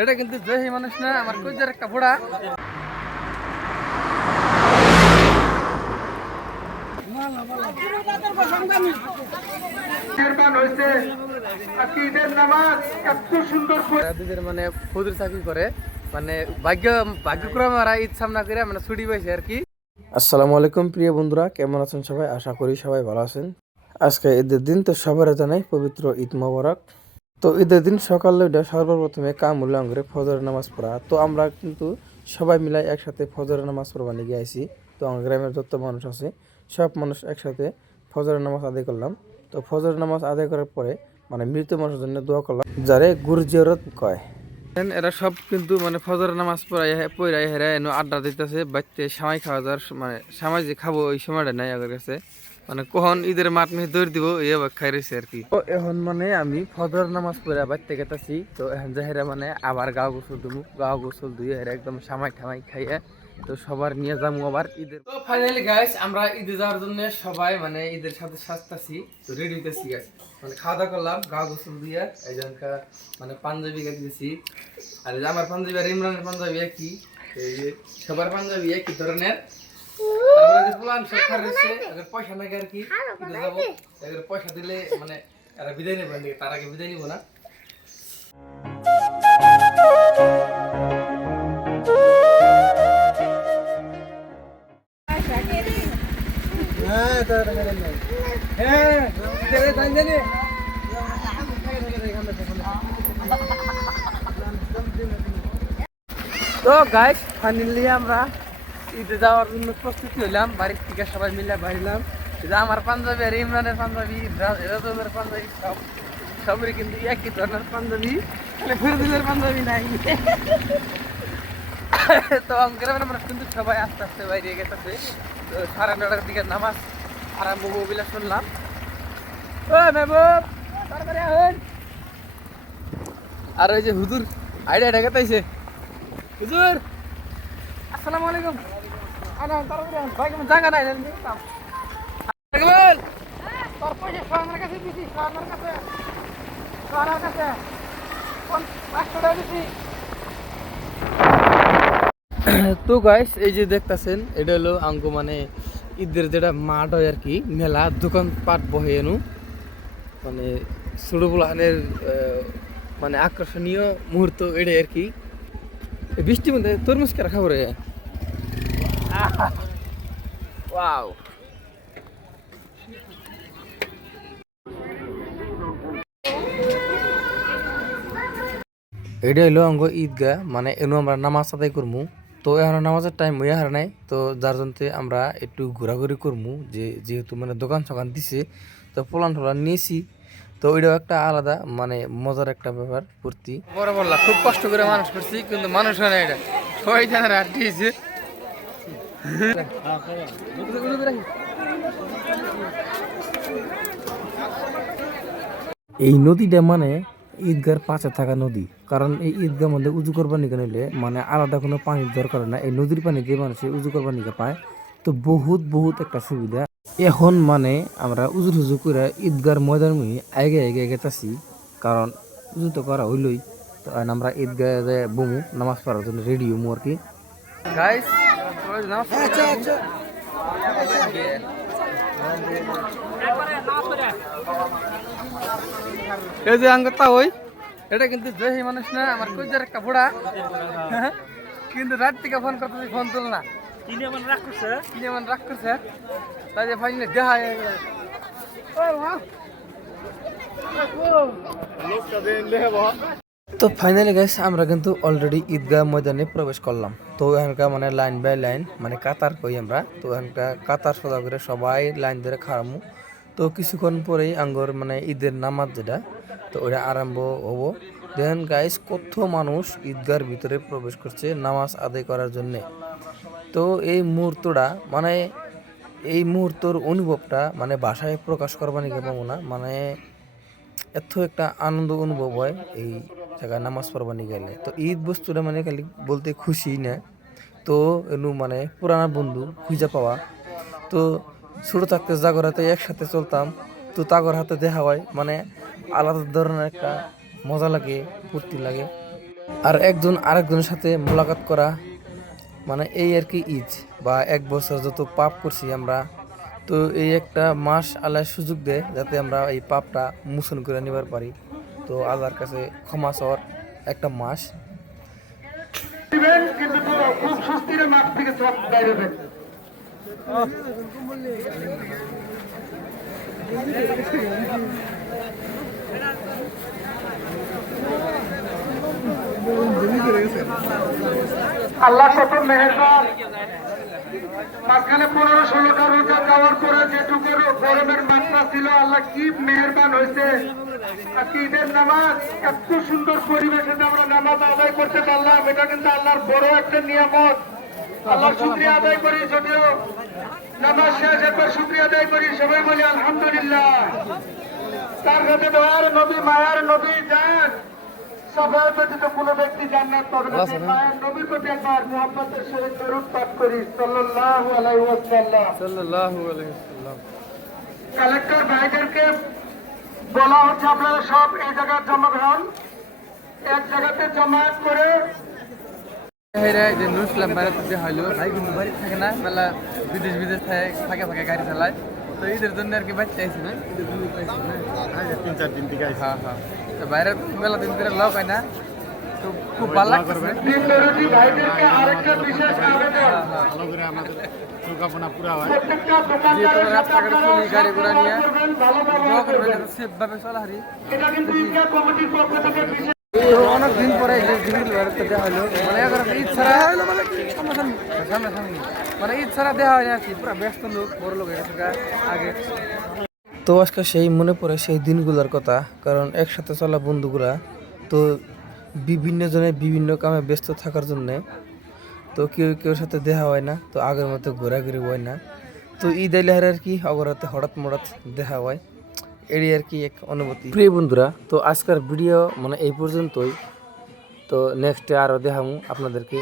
এটা কিন্তু জহি মানুষ না, আমার কইজার একটা বুড়া। মানে ফজর চাকরি করে, মানে ভাগ্যক্রমে ওরা ঈদ সামনা করে মানে ছুটি পাইছে আর কি। আসসালামু আলাইকুম প্রিয় বন্ধুরা, কেমন আছেন সবাই? আশা করি সবাই ভালো আছেন। আজকে ঈদের দিন, তো সবার জানাই পবিত্র ঈদ মোবারক। তো ঈদের দিন সকালে সর্বপ্রথমে কাম উল্লাং করে ফজর নামাজ পড়া। তো আমরা কিন্তু সবাই মিলাই একসাথে ফজর নামাজ পড়বা নিয়ে আইছি। তো আমার গ্রামের যত মানুষ আছে সব মানুষ একসাথে ফজর নামাজ আদায় করলাম। তো ফজর নামাজ আদায় করার পরে মানে মৃত মানুষের জন্য দোয়া করলাম, যারে গুর জিয়ারত কয়। এরা সব কিন্তু মানে ফজর নামাজ পড়াই হেরা এনে আড্ডা দিতেছে, বাড়িতে সামাই খাওয়া যাওয়ার মানে সামাই যে খাবো ওই সময়টা নাই আগের কাছে, মানে কখন ঈদের মাঠ মেয়ে দৌড় দিব এই খাই রয়েছে আর কি। তো এখন মানে আমি ফজর নামাজ পড়ে বাড়িতে গেতেছি। তো এখন যাহেরা মানে আবার গাও গোসল দিব, গাও গোসল দিয়ে হেরা একদম সামাই ঠামাই খাইয়ে তো সবার নিয়ে যাবো আবার ঈদের। তো ফাইনালি গাইস আমরা ঈদে যাওয়ার জন্য সবাই মানে ঈদের সাথে সাজতাছি, তো রেডি হইতেছি গাইস। মানে খাওয়া দাওয়া করলাম, গাও গোসল দিয়ে এই জনকা মানে পাঞ্জাবি গাই দিয়েছি। আর আমার পাঞ্জাবি আর ইমরানের পাঞ্জাবি একই, এই যে সবার পাঞ্জাবি একই ধরনের। তারপরে যে প্লান সরকার রয়েছে, আগে পয়সা নাকি আর কি ঈদে যাবো, এবার পয়সা দিলে মানে এরা বিদায় নেবেন, তার আগে বিদায় নিব না। তো গাইস ফাইনালি আমরা ঈদে যাওয়ার জন্য প্রস্তুতি হইলাম, বাড়ির থেকে সবাই মিলে বাড়িলাম। আমার পাঞ্জাবি আর ইমরানের পাঞ্জাবি, রাজনের পাঞ্জাবি সবই কিন্তু একই ধরনের পাঞ্জাবি, খালি ফিরোজের পাঞ্জাবি নাই। তো গ্রামের মানুষ কিন্তু সবাই আস্তে আস্তে বাইরে গেছে। তো 9:30টার দিকে নামাজ আরম্ভ বলে শুনলাম। ও মেহবুব তাড়াতাড়ি আহেন। আর ওই যে হুজুর আইডিয়া ঢাকাতাইছে, হুজুর আসসালামু আলাইকুম। আনা তাড়াতাড়ি ভাই, কেমন জায়গা নাই দেখতাম। রাগবল তোর পয়সা সোনার কাছে দিছি, সোনার কাছে কোন 500 টাকা দিছি। তো গাইস এই যে দেখতেছেন এটা হলো আঙ্গু মানে ঈদের যেটা মাঠ হয় আর কি, মেলা দোকানপাট বহে এনু, মানে ছোটগুলাহানের মানে আকর্ষণীয় মুহূর্ত এটাই আর কি। বৃষ্টির মধ্যে তরমুজ কেরা খাবো রে, ওয়াও। এটা হলো অঙ্গ ঈদগাহ, মানে এনু আমরা নামাজ আদায় করবো। তো এখন নামাজের টাইম হয়ে হার নাই, তো যার জন্য আমরা একটু ঘোরাঘুরি করবো, যেহেতু মানে দোকান সকান দিছে, তো পোলান টোলান নিয়েছি। তো ওইটাও একটা আলাদা মানে মজার একটা ব্যাপার ফুর্তি। বড় বললাম খুব কষ্ট করে মানুষ করছি, কিন্তু মানুষ হয় না, এটা সবাই জানার আর দিয়েছে। এই নদীটা মানে ঈদগার পাশে থাকা নদী, কারণ এই ঈদগার মধ্যে উজু করবার নিকে নিলে মানে আলাদা কোনো পানির দরকার না, এই নদীর পানি দিয়ে মানুষের উজু করবার নিকে পায়। তো বহুত একটা সুবিধা। এখন মানে আমরা উজু টুজু করে ঈদগার ময়দান আগে গেতেছি, কারণ উজু তো করা হইলই। তো আমরা ঈদগাহে বমু নামাজ পড়ার জন্য রেডি হমু আর কি। গাইস এই যে আঙ্গতা হই, এটা কিন্তু জহি মানুষ না, আমার কইজার একটা বুড়া। কিন্তু রাত থেকে ফোন করতেছি, ফোন তুল না, কিনে রাগ করছে তাই যে ফাইনালি দেখা তো ফাইনালি গাইস আমরা কিন্তু অলরেডি ঈদগাহ ময়দানে প্রবেশ করলাম। তো এখানকার মানে লাইন বাই লাইন মানে কাতার কই আমরা, তো এখানকার কাতার সোজা করে সবাই লাইন ধরে খাড়ামু। তো কিছুক্ষণ পরেই আঙ্গর মানে ঈদের নামাজ যেটা, তো ওটা আরম্ভ হবো। দেখেন গাইস কত মানুষ ঈদগার ভিতরে প্রবেশ করছে নামাজ আদায় করার জন্যে। তো এই মুহূর্তটা মানে এই মুহূর্তর অনুভবটা মানে ভাষায় প্রকাশ করবার নিকে পাবো না, মানে এত একটা আনন্দ অনুভব হয় এই জায়গায় নামাজ পড়বানি গেলে। তো ঈদ বস্তুটা মানে খালি বলতে খুশি না, তো এনু মানে পুরানা বন্ধু খুঁজে পাওয়া। তো ছোটো থাকতে জাগর হাতে একসাথে চলতাম, তো তাগর হাতে দেখা হয় মানে আলাদা ধরনের একটা মজা লাগে, ফুর্তি লাগে। আর একজন আরেকজনের সাথে মোলাকাত করা, মানে এই আর কি ঈদ বা এক বছর যত পাপ করছি আমরা, তো এই একটা মাস আল্লাহ সুযোগ দেয় যাতে আমরা এই পাপটা মোচন করে নিবার পারি। তো আল্লাহর কাছে ক্ষমা চাওয়ার একটা মাস। কিন্তু খুব স্বস্তির মাঠ থেকে সব বাইরে আল্লাহ কত মেহেরবান। মাঝখানে 15-16টা রোজা যাওয়ার পরে যেটুকু গরমের মাত্রা ছিল, আল্লাহ কি মেহেরবান হয়েছে। আজকে ঈদের নামাজ এত সুন্দর পরিবেশে আমরা নামাজ আদায় করতে পারলাম, এটা কিন্তু আল্লাহর বড় একটা নিয়ামত। আল্লাহর শুকরিয়া আদায় করি, যদিও নামাজ শেষ একবার শুকরিয়া আদায় করি, সবাই বলি আলহামদুলিল্লাহ। তার সাথে দয়ার নবী, মায়ার নবী যান, সবাই ব্যতীত কোনো ব্যক্তি জান্নাত পাবে না। মায়ের নবীর প্রতি একবার মুহাম্মদের সহিত দরুদ পাঠ করি, সাল্লাল্লাহু আলাইহি ওয়াসাল্লাম। সাল্লাল্লাহু আলাইহি ওয়াসাল্লাম। কালেক্টর ভাইদেরকে বলা হচ্ছে আপনারা সব এই জায়গায় জমা হন, এক জায়গাতে জমায়েত করে। যে নুরুসলাম বাইরে হইলো ভাই কিন্তু বাড়ি থাকে না, মেলা বিদেশ থাকে, ফাঁকে ফাঁকে গাড়ি চালায়। তো ঈদের জন্য আর কি বাড়তে আইসি না, ঈদের জন্য আইসি না, 3-4 দিন থেকে আইসি। হ্যাঁ হ্যাঁ, তো বাইরে মেলা দিন ধরে লক হয় না, তো খুব ভালো লাগছে। ভাইদেরকে আরেকটা বিশেষ আবেদন, ভালো করে আমাদের চোখাপনা পুরা হয়। প্রত্যেকটা যে দোকানদারের তোমরা সাথে রাস্তাঘাটে আপনারা চলি গাড়ি ঘোড়া নিয়ে ভালো ব্যবহার করবেন। সেফভাবে চলা হারি। এটা কিন্তু ঈদগাহ কমিটির পক্ষ থেকে বিশেষ। তো অনেক দিন পরে দেওয়া হলো, মানে ঈদ ছাড়া সামনাসামনি, মানে ঈদ ছাড়া দেওয়া হয় না আর কি, পুরো ব্যস্ত লোক, বড় লোক হয়ে গেছে আগে। তো আজকে সেই মনে পড়ে সেই দিনগুলোর কথা, কারণ একসাথে চলা বন্ধুগুলা তো বিভিন্ন জনে বিভিন্ন কামে ব্যস্ত থাকার জন্যে তো কেউ সাথে দেখা হয় না, তো আগের মতো ঘোরাঘুরি হয় না। তো ঈদ আইলে আর কি অগরাতে হঠাৎ মঠাৎ দেখা হয়, এরই আর কি এক অনুভূতি। প্রিয় বন্ধুরা, তো আজকের ভিডিও মানে এই পর্যন্তই। তো নেক্সটে আরও দেখাবো আপনাদেরকে